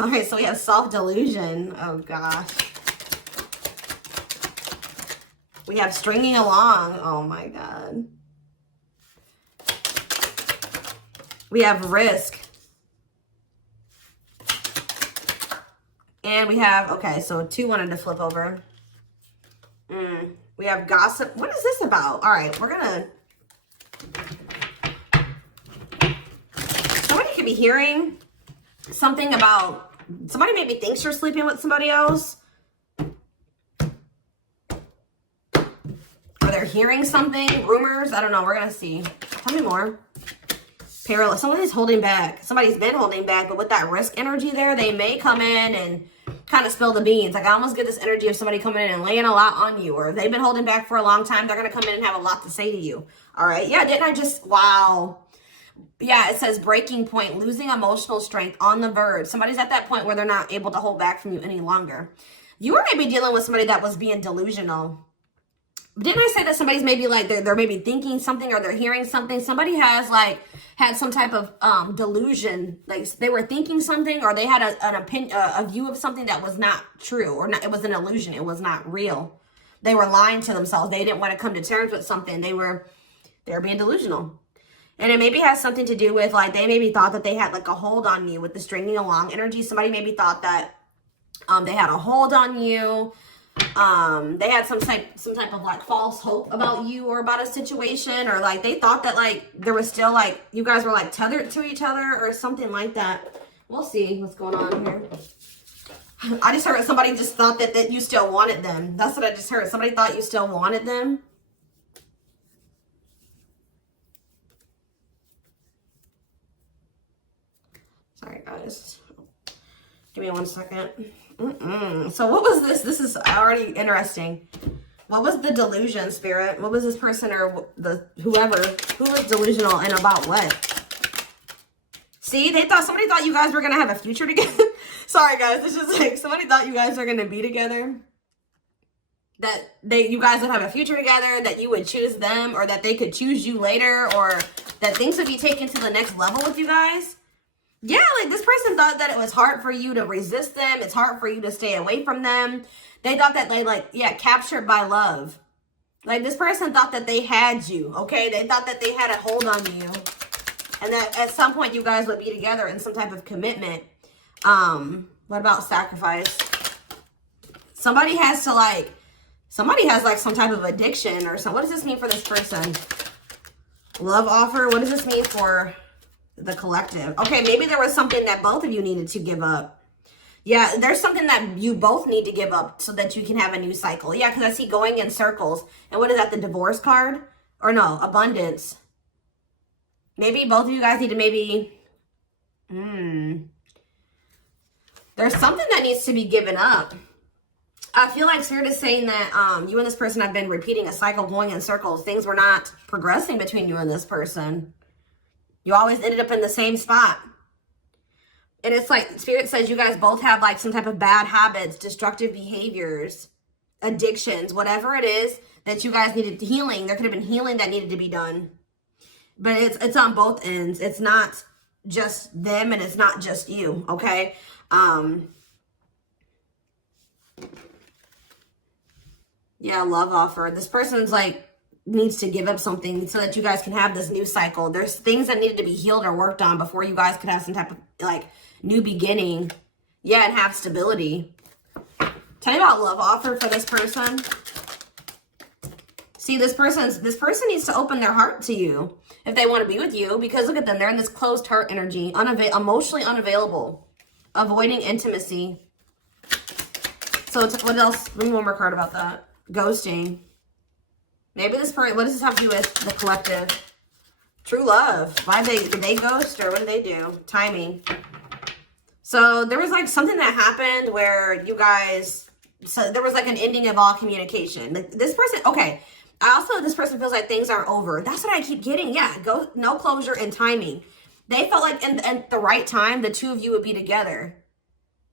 All right, so we have self-delusion. Oh, gosh. We have stringing along. Oh, my God. We have risk. And we have, okay, so 2 wanted to flip over. We have gossip. What is this about? All right, we're going to... Somebody could be hearing something about... Somebody maybe thinks you're sleeping with somebody else. Or they're hearing something. Rumors. I don't know. We're going to see. Tell me more. Parallel. Somebody's holding back. Somebody's been holding back. But with that risk energy there, they may come in and kind of spill the beans. Like, I almost get this energy of somebody coming in and laying a lot on you. Or if they've been holding back for a long time, they're going to come in and have a lot to say to you. All right. Yeah, didn't I just... Wow. Yeah, it says breaking point, losing emotional strength, on the verge. Somebody's at that point where they're not able to hold back from you any longer. You are maybe dealing with somebody that was being delusional. Didn't I say that somebody's maybe like, they're maybe thinking something or they're hearing something? Somebody has like had some type of delusion. Like they were thinking something or they had an opinion, a view of something that was not true or not, it was an illusion. It was not real. They were lying to themselves. They didn't want to come to terms with something. They were being delusional. And it maybe has something to do with like, they maybe thought that they had like a hold on you with the stringing along energy. Somebody maybe thought that they had a hold on you. They had some type of like false hope about you or about a situation, or like they thought that like there was still like you guys were like tethered to each other or something like that. We'll see what's going on here. I just heard somebody just thought that you still wanted them. That's what I just heard. Somebody thought you still wanted them. Sorry, guys. Give me 1 second. So what was this? This is already interesting. What was the delusion, Spirit? What was this person or whoever who was delusional and about what? See, somebody thought you guys were gonna have a future together. Sorry, guys. It's just like somebody thought you guys were gonna be together. That you guys would have a future together. That you would choose them, or that they could choose you later, or that things would be taken to the next level with you guys. Yeah, like this person thought that it was hard for you to resist them. It's hard for you to stay away from them. They thought that they captured by love. Like this person thought that they had you, okay? They thought that they had a hold on you. And that at some point you guys would be together in some type of commitment. What about sacrifice? Somebody has like some type of addiction or something. What does this mean for this person? Love offer. What does this mean for the collective? Okay, maybe there was something that both of you needed to give up. Yeah, there's something that you both need to give up so that you can have a new cycle. Yeah, because I see going in circles. And what is that, the divorce card? Or no, abundance. Maybe both of you guys need to maybe... There's something that needs to be given up. I feel like Spirit is saying that you and this person have been repeating a cycle, going in circles. Things were not progressing between you and this person. You always ended up in the same spot. And it's like Spirit says you guys both have like some type of bad habits, destructive behaviors, addictions, whatever it is that you guys needed healing. There could have been healing that needed to be done. But it's on both ends. It's not just them and it's not just you, okay? Yeah, love offer. This person's like needs to give up something so that you guys can have this new cycle. There's things that needed to be healed or worked on before you guys could have some type of like new beginning. Yeah, and have stability. Tell me about love offer for this person. See, this person needs to open their heart to you if they want to be with you, because look at them. They're in this closed heart energy, emotionally unavailable, avoiding intimacy. So what else? Give me one more card about that. Ghosting. Maybe this person, what does this have to do with the collective? True love. Did they ghost or what did they do? Timing. So there was like something that happened where you guys, so there was like an ending of all communication. Like this person, okay. This person feels like things aren't over. That's what I keep getting. Yeah, no closure and timing. They felt like at the right time, the two of you would be together.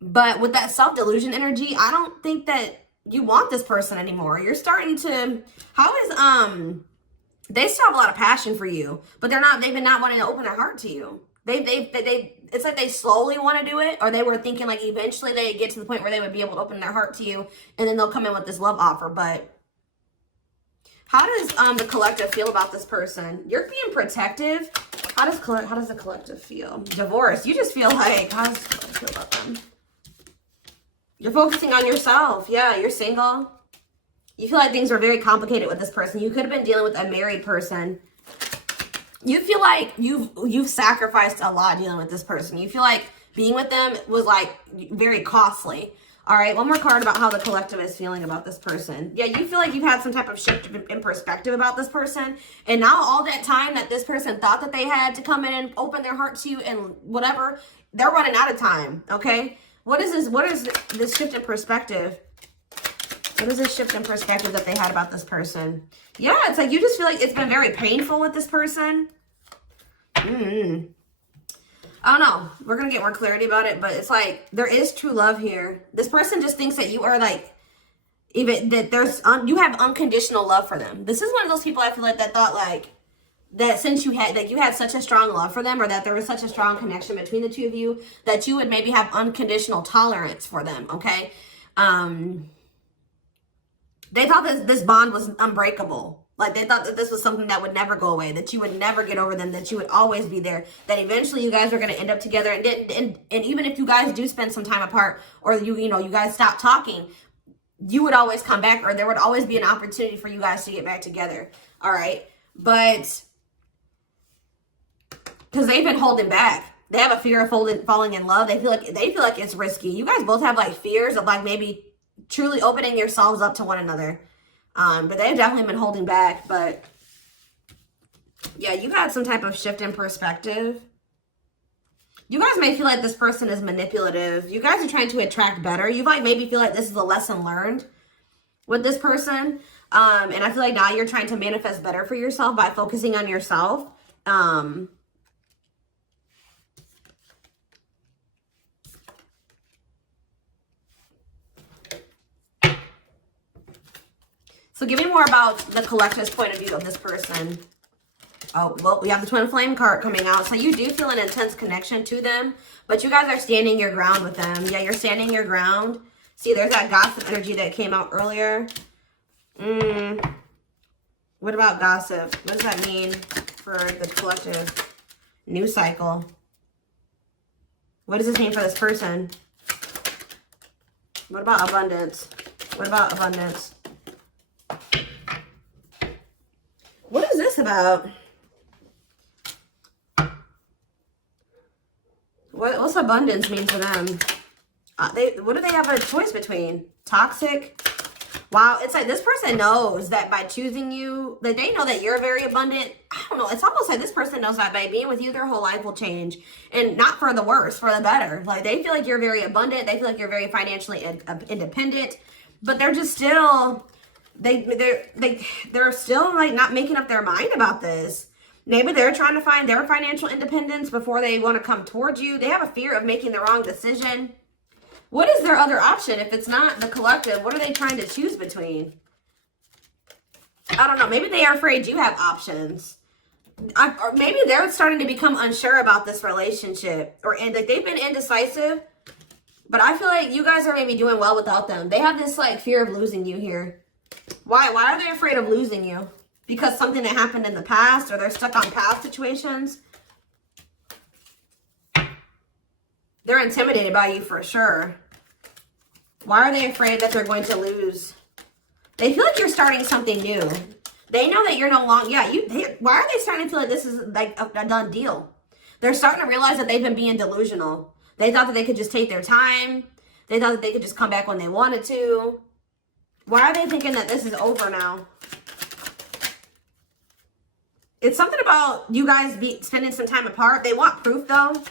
But with that self-delusion energy, I don't think that you want this person anymore. You're starting to, they still have a lot of passion for you, but they've been not wanting to open their heart to you. They've it's like they slowly want to do it, or they were thinking like eventually they get to the point where they would be able to open their heart to you, and then they'll come in with this love offer. But how does the collective feel about this person? You're being protective. How does the collective feel? Divorce. You just feel like, how does the collective feel about them? You're focusing on yourself. Yeah, you're single. You feel like things are very complicated with this person. You could have been dealing with a married person. You feel like you've sacrificed a lot dealing with this person. You feel like being with them was like very costly. All right, one more card about how the collective is feeling about this person. Yeah, you feel like you've had some type of shift in perspective about this person. And now all that time that this person thought that they had to come in and open their heart to you and whatever, they're running out of time, okay? What is this? What is this shift in perspective? What is this shift in perspective that they had about this person? Yeah, it's like you just feel like it's been very painful with this person. I don't know. We're going to get more clarity about it, but it's like there is true love here. This person just thinks that you are like, even that you have unconditional love for them. This is one of those people I feel like that thought like, that since you had such a strong love for them, or that there was such a strong connection between the two of you, that you would maybe have unconditional tolerance for them, okay? They thought this bond was unbreakable. Like, they thought that this was something that would never go away, that you would never get over them, that you would always be there, that eventually you guys are going to end up together. And even if you guys do spend some time apart, or you guys stop talking, you would always come back, or there would always be an opportunity for you guys to get back together. All right. But because they've been holding back. They have a fear of falling in love. They feel like it's risky. You guys both have like fears of like maybe truly opening yourselves up to one another. But they've definitely been holding back. But yeah, you've had some type of shift in perspective. You guys may feel like this person is manipulative. You guys are trying to attract better. You might maybe feel like this is a lesson learned with this person. And I feel like now you're trying to manifest better for yourself by focusing on yourself. So give me more about the collective's point of view of this person. Oh, well, we have the Twin Flame card coming out. So you do feel an intense connection to them, but you guys are standing your ground with them. Yeah, you're standing your ground. See, there's that gossip energy that came out earlier. What about gossip? What does that mean for the collective? News cycle. What does this mean for this person? What about abundance? What about abundance? What is this about? What's abundance mean for them? What do they have a choice between? Toxic? Wow, it's like this person knows that by choosing you, that they know that you're very abundant. I don't know. It's almost like this person knows that by being with you, their whole life will change. And not for the worse, for the better. Like, they feel like you're very abundant. They feel like you're very financially independent. But they're just still, they're still like not making up their mind about this. Maybe they're trying to find their financial independence before they want to come towards you. They have a fear of making the wrong decision. What is their other option if it's not the collective? What are they trying to choose between? I don't know. Maybe they are afraid you have options. Or maybe they're starting to become unsure about this relationship. And like they've been indecisive. But I feel like you guys are maybe doing well without them. They have this like fear of losing you here. Why? Why are they afraid of losing you? Because something that happened in the past, or they're stuck on past situations? They're intimidated by you for sure. Why are they afraid that they're going to lose? They feel like you're starting something new. They know that you're no longer, why are they starting to feel like this is like a done deal? They're starting to realize that they've been being delusional. They thought that they could just take their time. They thought that they could just come back when they wanted to. Why are they thinking that this is over now? It's something about you guys spending some time apart. They want proof though.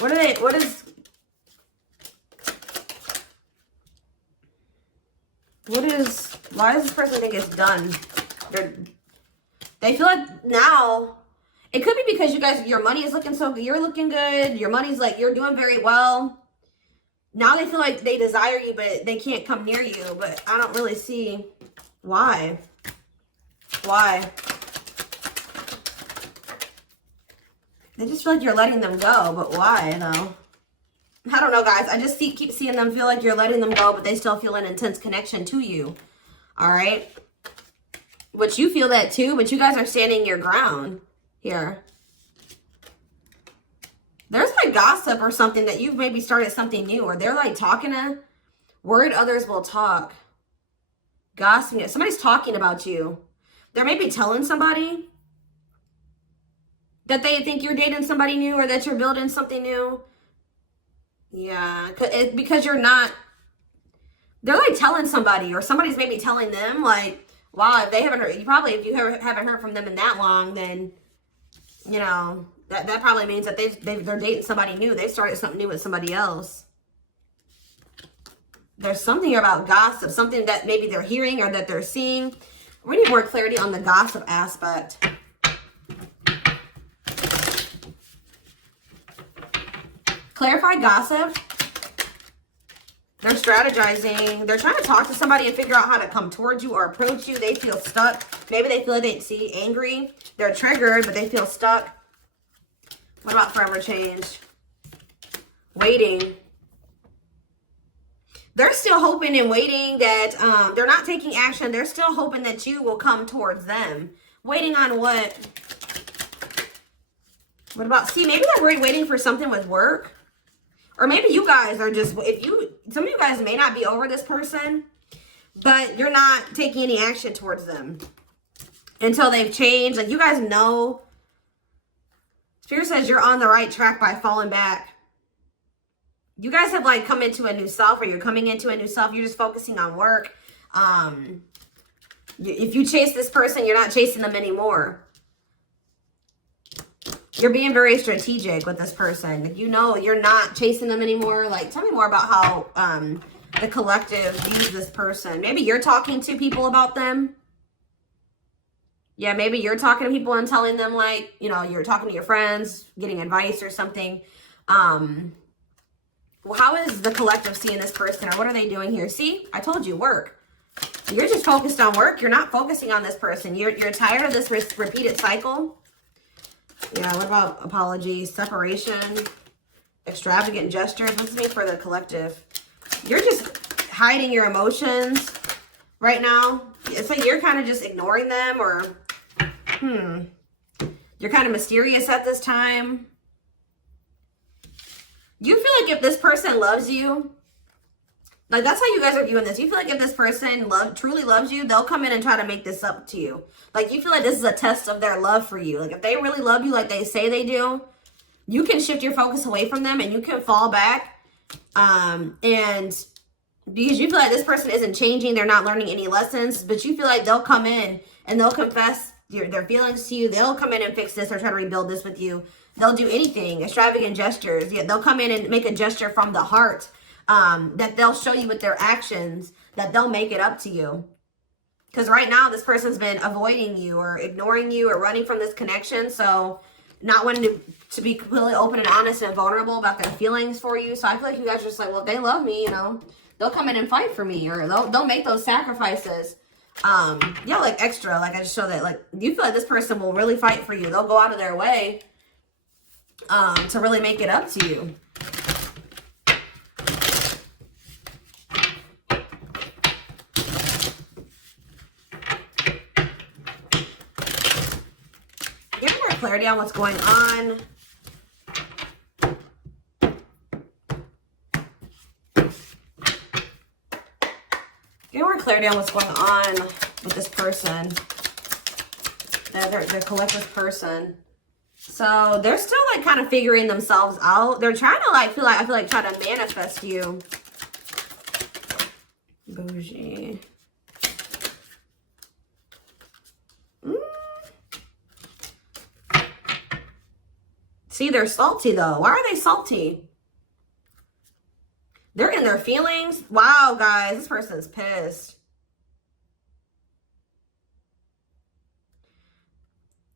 Why does this person think it's done? They feel like now, it could be because you guys, your money is looking so good. You're looking good. Your money's like, you're doing very well. Now they feel like they desire you, but they can't come near you. But I don't really see why. Why? They just feel like you're letting them go, but why though? I don't know, guys. I just keep seeing them feel like you're letting them go, but they still feel an intense connection to you. All right? But you feel that too, but you guys are standing your ground here. There's like gossip or something that you've maybe started something new, or they're like talking to, word others will talk. Gossiping. Somebody's talking about you. They're maybe telling somebody that they think you're dating somebody new or that you're building something new. Yeah, because you're not, they're like telling somebody, or somebody's maybe telling them like, wow, if they haven't heard, if you haven't heard from them in that long, then, you know, that probably means that they're dating somebody new. They started something new with somebody else. There's something here about gossip, something that maybe they're hearing or that they're seeing. We need more clarity on the gossip aspect. Clarify gossip. They're strategizing. They're trying to talk to somebody and figure out how to come towards you or approach you. They feel stuck. Maybe they feel like they see angry. They're triggered, but they feel stuck. What about forever change? Waiting. They're still hoping and waiting that they're not taking action. They're still hoping that you will come towards them. Waiting on what? What about, see, maybe they're waiting for something with work. Or maybe you guys are just, some of you guys may not be over this person, but you're not taking any action towards them until they've changed. Like, you guys know, Spirit says you're on the right track by falling back. You guys have like come into a new self, or you're coming into a new self. You're just focusing on work. If you chase this person, you're not chasing them anymore. You're being very strategic with this person. You know, you're not chasing them anymore. Like, tell me more about how the collective views this person. Maybe you're talking to people about them. Yeah, maybe you're talking to people and telling them, like, you know, you're talking to your friends, getting advice or something. Well, how is the collective seeing this person, or what are they doing here? See, I told you, work. You're just focused on work. You're not focusing on this person. You're tired of this repeated cycle. Yeah, what about apologies, separation, extravagant gestures? What's this mean for the collective? You're just hiding your emotions right now. It's like you're kind of just ignoring them, or you're kind of mysterious at this time. You feel like if this person loves you, like, that's how you guys are viewing this. You feel like if this person truly loves you, they'll come in and try to make this up to you. Like, you feel like this is a test of their love for you. Like, if they really love you like they say they do, you can shift your focus away from them and you can fall back. And because you feel like this person isn't changing, they're not learning any lessons, but you feel like they'll come in and they'll confess their feelings to you. They'll come in and fix this or try to rebuild this with you. They'll do anything, extravagant gestures. Yeah, they'll come in and make a gesture from the heart. That they'll show you with their actions, that they'll make it up to you. Because right now, this person's been avoiding you or ignoring you or running from this connection. So not wanting to be completely open and honest and vulnerable about their feelings for you. So I feel like you guys are just like, well, if they love me, you know, they'll come in and fight for me, or they'll make those sacrifices. Yeah, like extra. Like, I just show that, like, you feel like this person will really fight for you. They'll go out of their way to really make it up to you. Give more clarity on what's going on. Give more clarity on what's going on with this person. Their collective person. So they're still like kind of figuring themselves out. They're trying to like I feel like try to manifest you. Bougie. See, they're salty though. Why are they salty? They're in their feelings. Wow, guys, this person's pissed.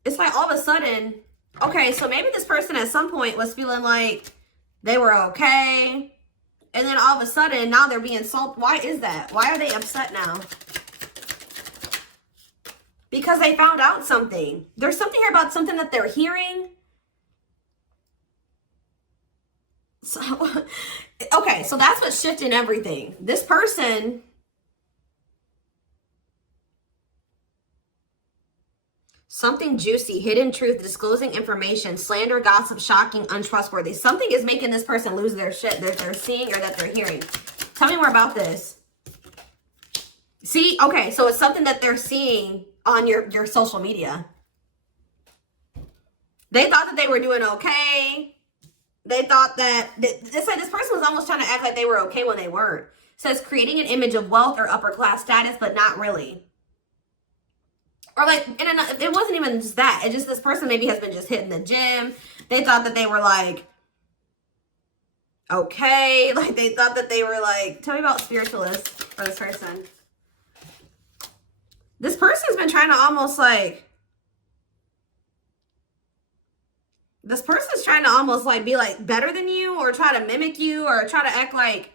It's like all of a sudden, okay, so maybe this person at some point was feeling like they were okay. And then all of a sudden, now they're being salty. Why is that? Why are they upset now? Because they found out something. There's something here about something that they're hearing. So, okay, so that's what's shifting everything. This person, something juicy, hidden truth, disclosing information, slander, gossip, shocking, untrustworthy. Something is making this person lose their shit that they're seeing or that they're hearing. Tell me more about this. See, okay, so it's something that they're seeing on your social media. They thought that they were doing okay. They thought that, this person was almost trying to act like they were okay when they weren't. It says creating an image of wealth or upper class status, but not really. Or like, it wasn't even just that. It just, this person maybe has been just hitting the gym. They thought that they were like, okay. Like they thought that they were like, tell me about spiritualists for this person. This person's been trying to almost like, this person's trying to almost like be like better than you or try to mimic you or try to act like,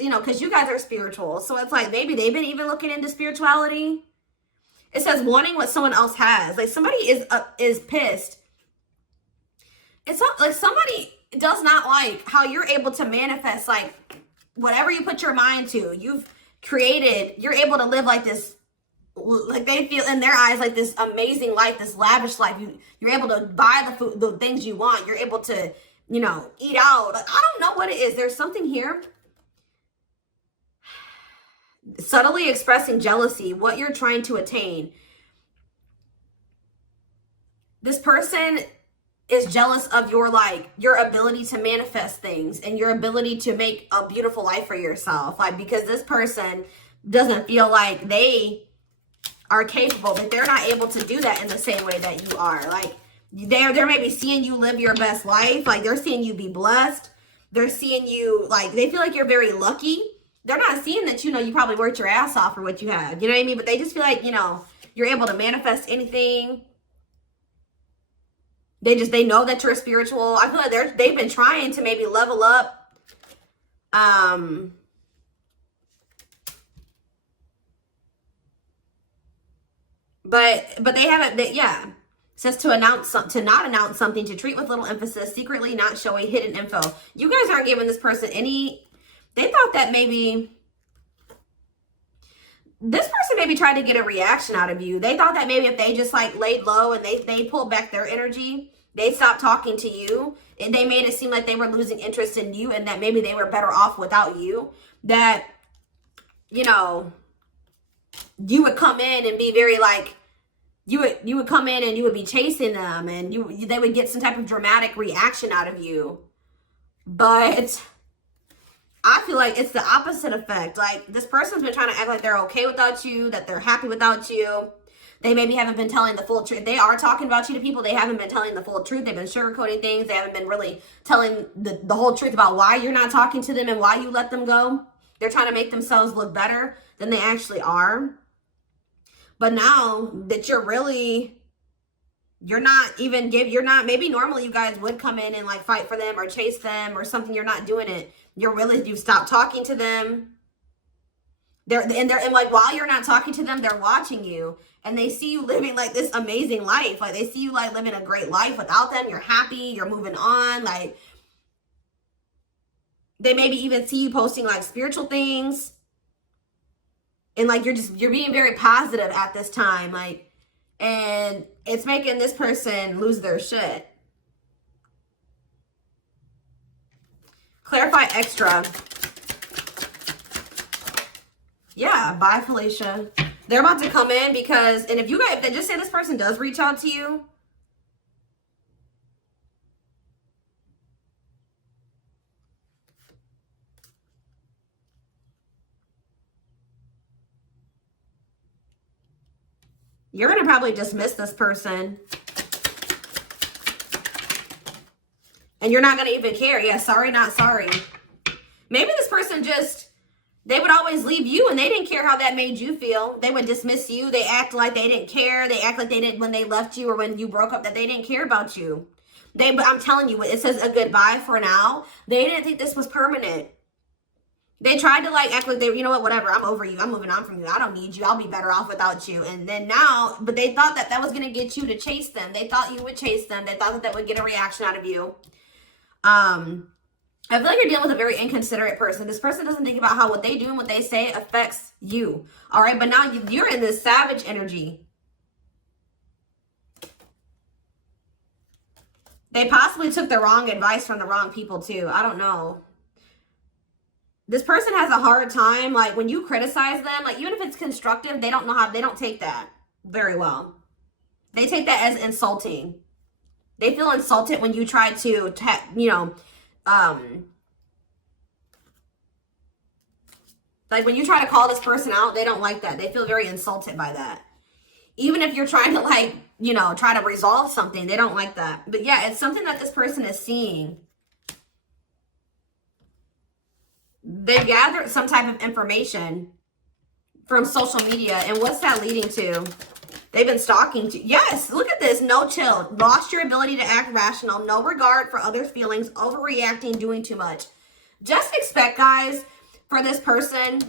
you know, because you guys are spiritual. So it's like maybe they've been even looking into spirituality. It says wanting what someone else has. Like somebody is pissed. It's not like somebody does not like how you're able to manifest like whatever you put your mind to. You've created, you're able to live like this. Like they feel in their eyes like this amazing life, this lavish life. You're able to buy the food, the things you want. You're able to, you know, eat out. Like, I don't know what it is. There's something here. Subtly expressing jealousy, what you're trying to attain. This person is jealous of your your ability to manifest things and your ability to make a beautiful life for yourself. Like because this person doesn't feel like they are capable, but they're not able to do that in the same way that you are. Like they're maybe seeing you live your best life. Like they're seeing you be blessed. They're seeing you like, they feel like you're very lucky. They're not seeing that, you know, you probably worked your ass off for what you have. You know what I mean? But they just feel like, you know, you're able to manifest anything. They know that you're spiritual. I feel like they've been trying to maybe level up. But they haven't, yeah. It says to not announce something, to treat with little emphasis, secretly not showing hidden info. You guys aren't giving this person any, they thought that maybe, this person maybe tried to get a reaction out of you. They thought that maybe if they just like laid low and they pulled back their energy, they stopped talking to you and they made it seem like they were losing interest in you and that maybe they were better off without you. That, you know, you would come in and be very like, you would come in and you would be chasing them and they would get some type of dramatic reaction out of you. But I feel like it's the opposite effect. Like this person's been trying to act like they're okay without you, that they're happy without you. They maybe haven't been telling the full truth. They are talking about you to people. They haven't been telling the full truth. They've been sugarcoating things. They haven't been really telling the whole truth about why you're not talking to them and why you let them go. They're trying to make themselves look better than they actually are. But now that you're not, maybe normally you guys would come in and like fight for them or chase them or something. You're not doing it. You've stopped talking to them. And like while you're not talking to them, they're watching you and they see you living like this amazing life. Like they see you like living a great life without them. You're happy, you're moving on. Like they maybe even see you posting like spiritual things. And like you're being very positive at this time. Like, and it's making this person lose their shit. Clarify extra. Yeah, bye, Felicia. They're about to come in because, and if you guys, just say this person does reach out to you. You're going to probably dismiss this person. And you're not going to even care. Yeah, sorry, not sorry. Maybe this person just, they would always leave you and they didn't care how that made you feel. They would dismiss you. They act like they didn't care. They act like they didn't when they left you or when you broke up, that they didn't care about you. But I'm telling you, it says a goodbye for now. They didn't think this was permanent. They tried to like act like they, you know what, whatever, I'm over you. I'm moving on from you. I don't need you. I'll be better off without you. And then now, but they thought that was going to get you to chase them. They thought you would chase them. They thought that would get a reaction out of you. I feel like you're dealing with a very inconsiderate person. This person doesn't think about how what they do and what they say affects you. All right, but now you're in this savage energy. They possibly took the wrong advice from the wrong people too. I don't know. This person has a hard time, like when you criticize them, like even if it's constructive, they don't know how, they don't take that very well. They take that as insulting. They feel insulted when you try to, you know, like when you try to call this person out, they don't like that. They feel very insulted by that. Even if you're trying to, like, you know, try to resolve something, they don't like that. But yeah, it's something that this person is seeing. They've gathered some type of information from social media. And what's that leading to? They've been stalking to. Yes, look at this. No chill. Lost your ability to act rational. No regard for others' feelings. Overreacting. Doing too much. Just expect, guys, for this person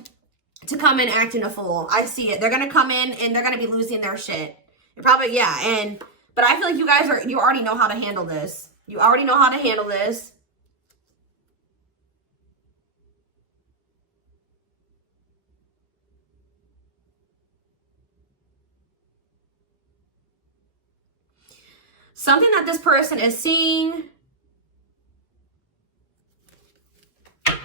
to come in acting a fool. I see it. They're going to come in and they're going to be losing their shit. You're probably, yeah. But I feel like you guys you already know how to handle this. You already know how to handle this. Something that this person is seeing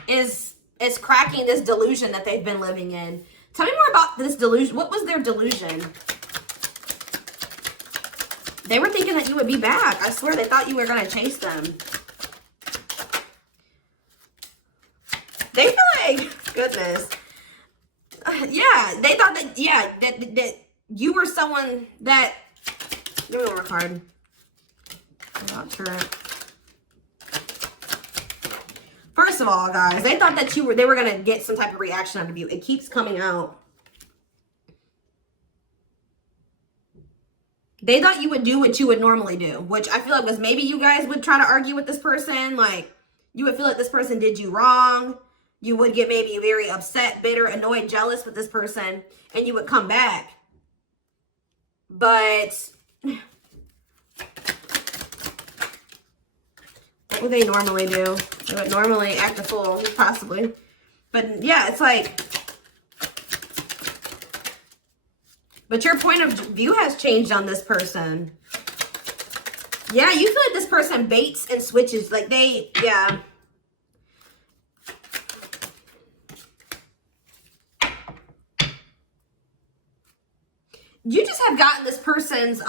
is cracking this delusion that they've been living in. Tell me more about this delusion. What was their delusion? They were thinking that you would be back. I swear they thought you were going to chase them. They feel like, goodness. Yeah, they thought that, yeah, that you were someone that, give me one more card. I'm not sure. First of all, guys, they thought that they were going to get some type of reaction out of you. It keeps coming out. They thought you would do what you would normally do, which I feel like was maybe you guys would try to argue with this person. Like, you would feel like this person did you wrong. You would get maybe very upset, bitter, annoyed, jealous with this person, and you would come back. But what would they normally do? They would normally act a fool, possibly. But yeah, it's like, but your point of view has changed on this person. Yeah, you feel like this person baits and switches. Like yeah. You just have gotten this person's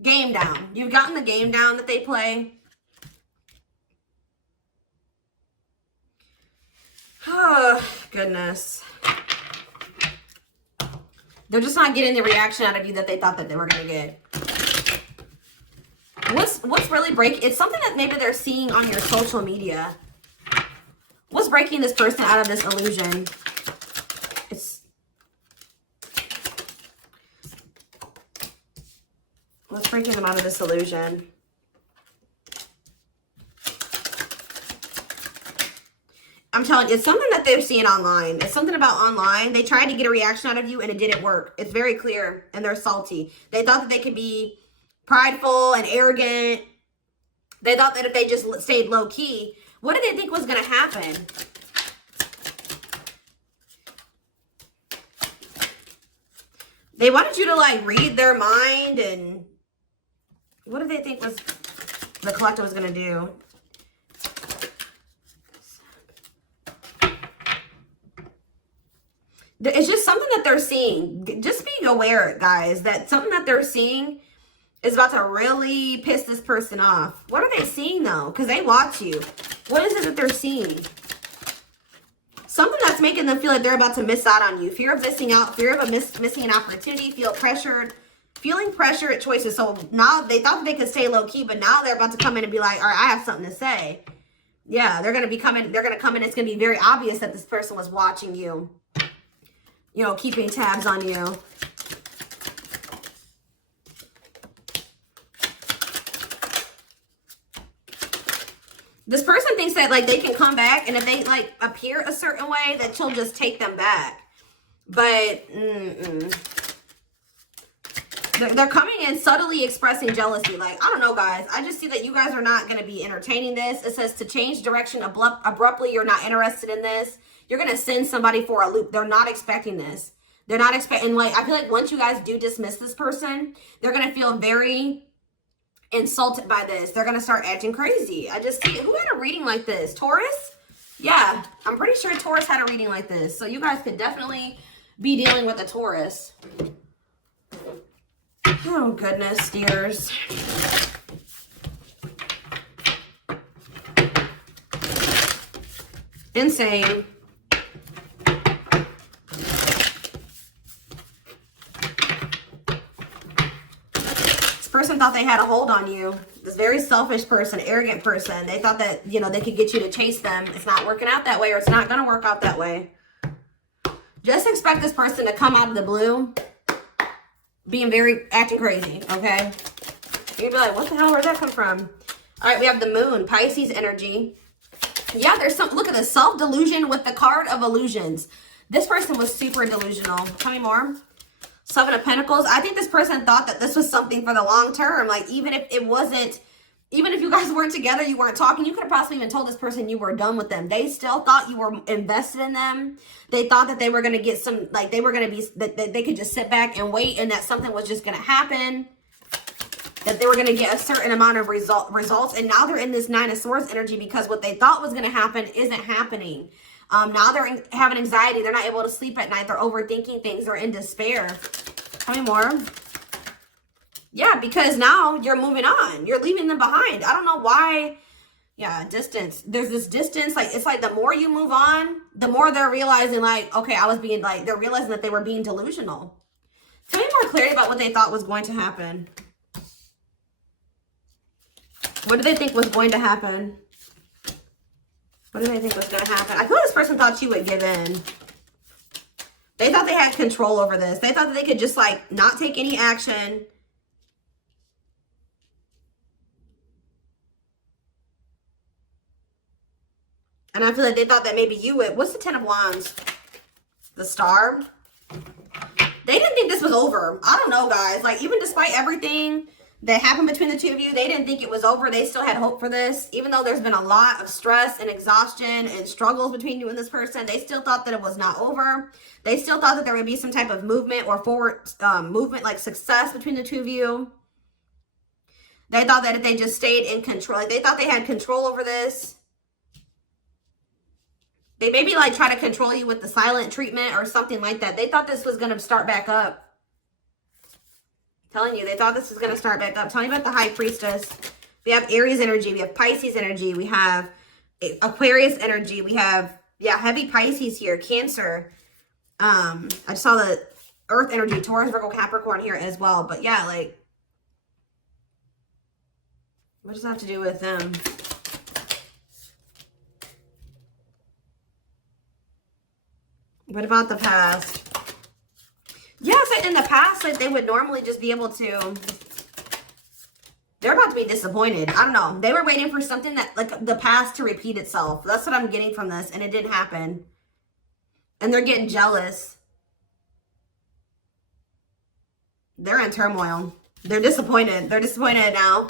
game down. You've gotten the game down that they play. Oh, goodness. They're just not getting the reaction out of you that they thought that they were going to get. What's really breaking? It's something that maybe they're seeing on your social media. What's breaking this person out of this illusion? What's breaking them out of this illusion? I'm telling you, it's something that they've seen online. It's something about online. They tried to get a reaction out of you and it didn't work. It's very clear and they're salty. They thought that they could be prideful and arrogant. They thought that if they just stayed low key, what did they think was going to happen? They wanted you to like read their mind, and what did they think was the collector was going to do? It's just something that they're seeing. Just being aware, guys, that something that they're seeing is about to really piss this person off. What are they seeing, though? Because they watch you. What is it that they're seeing? Something that's making them feel like they're about to miss out on you. Fear of missing out. Fear of missing an opportunity. Feeling pressure at choices. So now they thought that they could stay low key, but now they're about to come in and be like, all right, I have something to say. Yeah, they're going to be coming. They're going to come in. It's going to be very obvious that this person was watching you. You know, keeping tabs on you. This person thinks that, like, they can come back, and if they, like, appear a certain way, that she'll just take them back. But, They're coming in subtly expressing jealousy. Like, I don't know, guys. I just see that you guys are not going to be entertaining this. It says to change direction abruptly. You're not interested in this. You're going to send somebody for a loop. They're not expecting this. They're not expecting, like, I feel like once you guys do dismiss this person, they're going to feel very insulted by this. They're going to start acting crazy. I just see, who had a reading like this? Taurus? Yeah, I'm pretty sure Taurus had a reading like this. So you guys could definitely be dealing with a Taurus. Oh, goodness, dears. Insane. This person thought they had a hold on you. This very selfish person, arrogant person. They thought that, you know, they could get you to chase them. It's not working out that way, or it's not going to work out that way. Just expect this person to come out of the blue being acting crazy, okay? You'd be like, what the hell, where'd that come from? All right, we have the moon, Pisces energy. Yeah, there's some, look at this, self-delusion with the card of illusions. This person was super delusional. Tell me more. Seven of Pentacles. I think this person thought that this was something for the long term. Like, even if it wasn't, even if you guys weren't together, you weren't talking, you could have possibly even told this person you were done with them. They still thought you were invested in them. They thought that they were going to get some, like, they were going to be, that they could just sit back and wait, and that something was just going to happen. That they were going to get a certain amount of results. And now they're in this Nine of Swords energy because what they thought was going to happen isn't happening. Now they're having anxiety. They're not able to sleep at night. They're overthinking things. They're in despair. Tell me more. Yeah, because now you're moving on. You're leaving them behind. I don't know why. Yeah, distance. There's this distance. Like, it's like the more you move on, the more they're realizing, like, okay, I was being, like, they're realizing that they were being delusional. Tell me more clarity about what they thought was going to happen. What did they think was going to happen? What did they think was going to happen? I feel like this person thought you would give in. They thought they had control over this. They thought that they could just, like, not take any action. And I feel like they thought that maybe you would. What's the Ten of Wands? The Star? They didn't think this was over. I don't know, guys. Like, even despite everything that happened between the two of you, they didn't think it was over. They still had hope for this. Even though there's been a lot of stress and exhaustion and struggles between you and this person, they still thought that it was not over. They still thought that there would be some type of movement or forward movement, like success between the two of you. They thought that if they just stayed in control, like they thought they had control over this. They maybe like try to control you with the silent treatment or something like that. They thought this was going to start back up. Telling you, they thought this was going to start back up. Tell me about the High Priestess. We have Aries energy. We have Pisces energy. We have Aquarius energy. We have, yeah, heavy Pisces here. Cancer. I just saw the Earth energy. Taurus, Virgo, Capricorn here as well. But yeah, like, what does that have to do with them? What about the past? Yes, in the past, like, they would normally just be able to, they're about to be disappointed. I don't know. They were waiting for something that, like, the past to repeat itself. That's what I'm getting from this, and it didn't happen. And they're getting jealous. They're in turmoil. They're disappointed. They're disappointed now.